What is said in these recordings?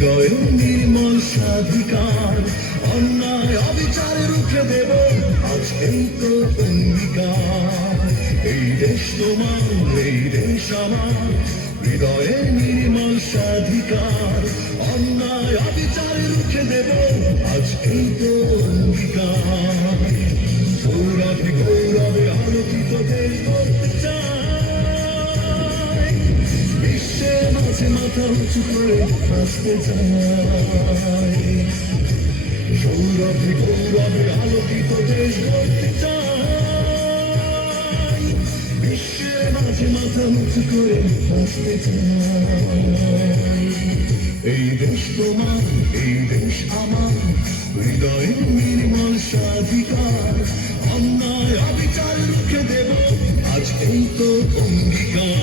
হৃদয়ে নির্মল স্বাধিকার, অন্যায় অবিচার রুখে দেব আজ এই তো অঙ্গীকার। এই দেশ তোমার, এই দেশ আমার, হৃদয়ে নির্মল স্বাধিকার, অন্যায় অবিচার রুখে দেব আজ এই তো অঙ্গীকার। গৌরবে গৌরবে আলোকিত দেশ করতে চাই, বিশ্বের মাঝে মাথা উঁচু করে আসতে চাই। গৌরবে গৌরবে আলোকিত দেশ করতে চাই, বিশ্বের মাঝে মাথা উঁচু করে আসতে চাই। এই দেশ তোমার, এই দেশ আমার, হৃদয়ে নির্মল স্বাধিকার, অন্যায় অবিচার রুখে দেব আজ এই তো অঙ্গীকার।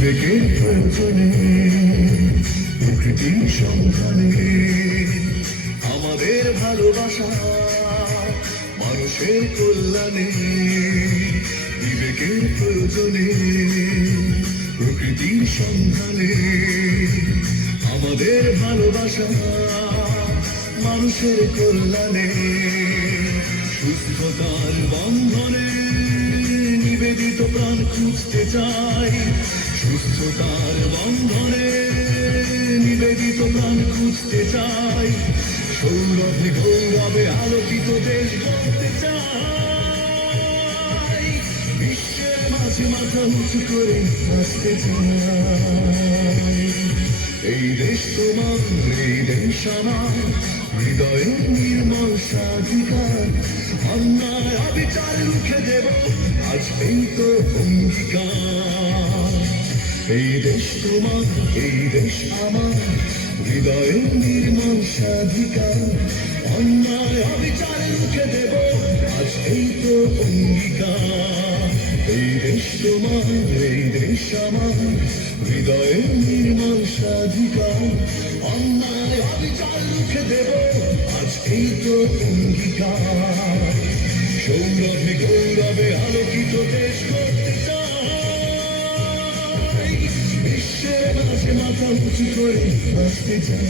বিবেকের প্রয়োজনে, প্রকৃতির সন্ধানে, আমাদের ভালোবাসা মানুষের কল্যাণে। বিবেকের প্রয়োজনে, প্রকৃতির সন্ধানে, আমাদের ভালোবাসা মানুষের কল্যাণে। সুস্থতার বন্ধনে নিবেদিত প্রাণ খুঁজতে চাই, সুস্থতার বন্ধনে নিবেদিত প্রাণ খুঁজতে চাই। সৌরভে গৌরবে আলোকিত দেশ গড়তে চাই, বিশ্বের মাঝে মাথা উঁচু করে আসতে চাই। এই দেশ তোমার, এই দেশ আমার, হৃদয়ে নির্মল স্বাধিকার, অন্যায় অবিচার রুখে দেব আজ এই তো অঙ্গীকার। এই দেশ তোমার, এই দেশ আমার, হৃদয়ে নির্মল স্বাধিকার, অন্যায় অবিচার রুখে দেব আজ এই তো অঙ্গীকার। এই দেশ তোমার, এই দেশ আমার, হৃদয়ে নির্মল স্বাধিকার, অন্যায় অবিচার রুখে দেব আজ এই তো অঙ্গীকার। সৌরভে গৌরবে আলোকিত দেশ করতে চাই, বিশ্বের মাঝে মাথা উঁচু করে আসতে চাই।